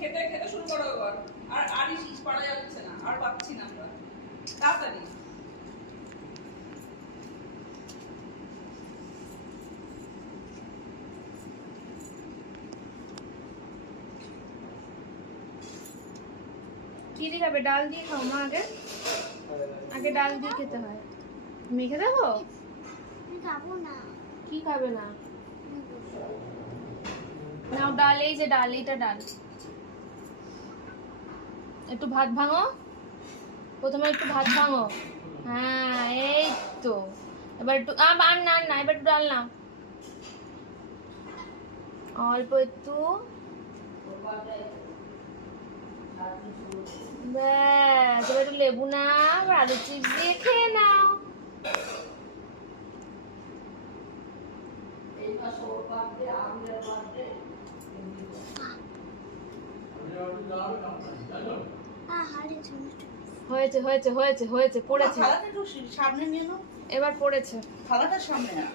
খেতে খেতে শুরু করো এবার। আর আরই শীষ পারা যাচ্ছে না, আর পাচ্ছি না আমরা। তাড়াতাড়ি। কি দিয়ে খাবে? ডাল দিয়ে খাও মা আগে। আগে ডাল দিয়ে খেতে হয়। মেখে দেবো? খাবো না। কি খাবে না? নাও ডাল, এই যে ডাল, এইটা ডাল। একটু ভাত ভাঙো, প্রথমে একটু ভাত ভাঙো। হ্যাঁ এই তো, এবার একটু আর না না, এবার একটু ডাল নাও, অল্প একটু। ব্যাস, এবার একটু লেবু নাও, আলু চিপস দিয়ে খেয়ে নাও। হয়েছে হয়েছে হয়েছে হয়েছে, পড়েছে। থালাটা একটু সামনে নিয়ে নাও। এবার পড়েছে। থালাটা সামনে না।